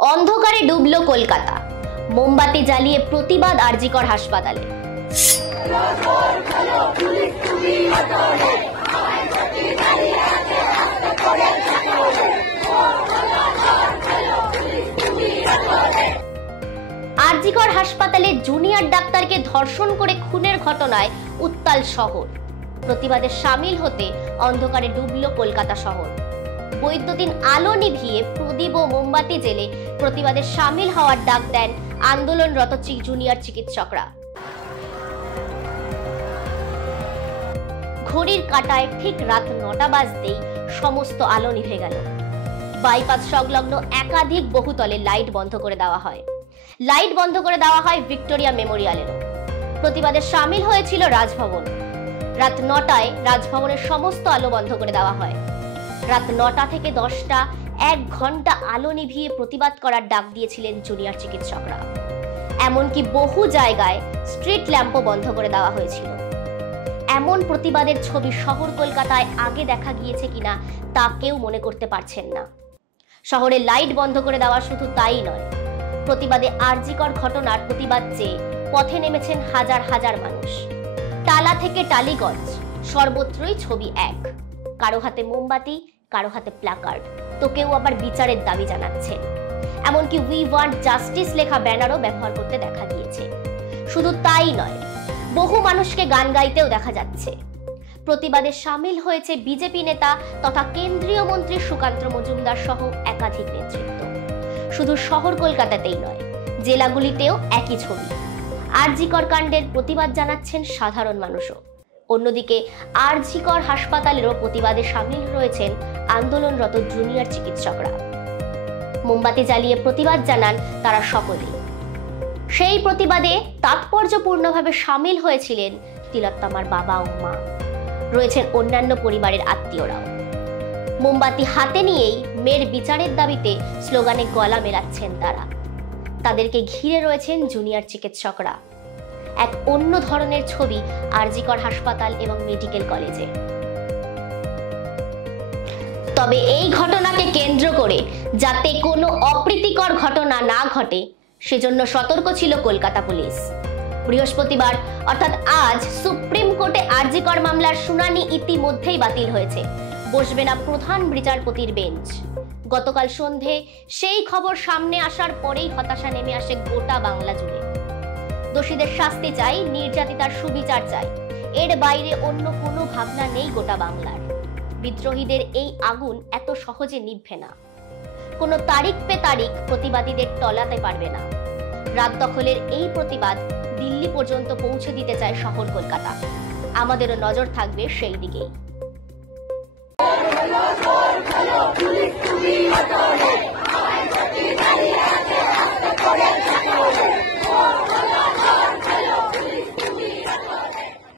অন্ধকারে ডুবল কলকাতা, মোমবাতি জ্বালিয়ে প্রতিবাদ আরজিকর হাসপাতালে। আরজিকর হাসপাতালে জুনিয়র ডাক্তারকে ধর্ষণ করে খুনের ঘটনায় উত্তাল শহর। প্রতিবাদে সামিল হতে অন্ধকারে ডুবল কলকাতা শহর। বৈদ্যুতিন আলো নিভিয়ে প্রদীপ ও মোমবাতি জেলে প্রতিবাদে সামিল হওয়ার ডাক দেন আন্দোলনরত জুনিয়র চিকিৎসকরা। ঘড়ির কাঁটায় ঠিক রাত 9টা বাজতেই সমস্ত আলো নিভে গেল। বাইপাস সংলগ্ন একাধিক বহুতলে লাইট বন্ধ করে দেওয়া হয়। লাইট বন্ধ করে দেওয়া হয় ভিক্টোরিয়া মেমোরিয়ালেরও। প্রতিবাদে সামিল হয়েছিল রাজভবন। রাত 9টায় রাজভবনের সমস্ত আলো বন্ধ করে দেওয়া হয়। রাত 9টা থেকে 10টা 1 ঘন্টা আলো নিভিয়ে প্রতিবাদ করার ডাক দিয়েছিলেন জুনিয়র চিকিৎসকরা। এমনকি বহু জায়গায় স্ট্রিট ল্যাম্পও বন্ধ করে দেওয়া হয়েছিল। এমন প্রতিবাদের ছবি শহর কলকাতায় আগে দেখা গিয়েছে কিনা তা কেউ মনে করতে পারছেন না। শহরে লাইট বন্ধ করে দেওয়া শুধু তাই নয়, প্রতিবাদে আরজিকর ঘটনার প্রতিবাদ চেয়ে পথে নেমেছেন হাজার হাজার মানুষ। টালা থেকে টালিগঞ্জ সর্বত্রই ছবি এক, কারো হাতে মোমবাতি, কারো হাতে প্ল্যাকার্ড, তো কেউ আবার বিচারের দাবি জানাচ্ছে। এমনকি উই ওয়ান্ট জাস্টিস লেখা ব্যানারও ব্যবহার করতে দেখা গিয়েছে। শুধু তাই নয়, বহু মানুষকে গান গাইতেও দেখা যাচ্ছে। প্রতিবাদে সামিল হয়েছে বিজেপি নেতা তথা কেন্দ্রীয় মন্ত্রী সুকান্ত মজুমদার সহ একাধিক নেতৃত্ব। শুধু শহর কলকাতাতেই নয়, জেলাগুলিতেও একই ছবি। আরজিকর কাণ্ডের প্রতিবাদ জানাচ্ছেন সাধারণ মানুষও। অন্যদিকে আরজিকর হাসপাতালেরও প্রতিবাদে সামিল রয়েছেন আন্দোলনরত জুনিয়র চিকিৎসকরা। মোমবাতি জ্বালিয়ে প্রতিবাদ জানান তারা সকলেই। সেই প্রতিবাদে তাৎপর্যপূর্ণভাবে সামিল হয়েছিলেন তিলোত্তমার বাবা ও মা। রয়েছেন অন্যান্য পরিবারের আত্মীয়রাও। মোমবাতি হাতে নিয়েই মেয়ের বিচারের দাবিতে স্লোগানে গলা মেলাচ্ছেন তারা। তাদেরকে ঘিরে রয়েছেন জুনিয়র চিকিৎসকরা। এক অন্য ধরনের ছবি আরজিকর হাসপাতাল এবং মেডিকেল কলেজে। তবে এই ঘটনাকে কেন্দ্র করে যাতে কোনো অপ্রীতিকর ঘটনা না ঘটে সেজন্য সতর্ক ছিল কলকাতা পুলিশ। বৃহস্পতিবার অর্থাৎ আজ সুপ্রিম কোর্টে আরজিকর মামলার শুনানি ইতিমধ্যেই বাতিল হয়েছে। বসবে না প্রধান বিচারপতির বেঞ্চ। গতকাল সন্ধে সেই খবর সামনে আসার পরেই হতাশা নেমে আসে গোটা বাংলা জুড়ে। দোষীদের শাস্তি চাই, নির্যাতিতার সুবিচার চাই, এর বাইরে অন্য কোনো ভাবনা নেই গোটা বাংলার। বিদ্রোহীদের এই আগুন এত সহজে নিভবে না। কোনো তারিখ পে তারিখ প্রতিবাদীদের টলাতে পারবে না। রাত দখলের এই প্রতিবাদ দিল্লি পর্যন্ত পৌঁছে দিতে চায় শহর কলকাতা। আমাদেরও নজর থাকবে সেই দিকেই।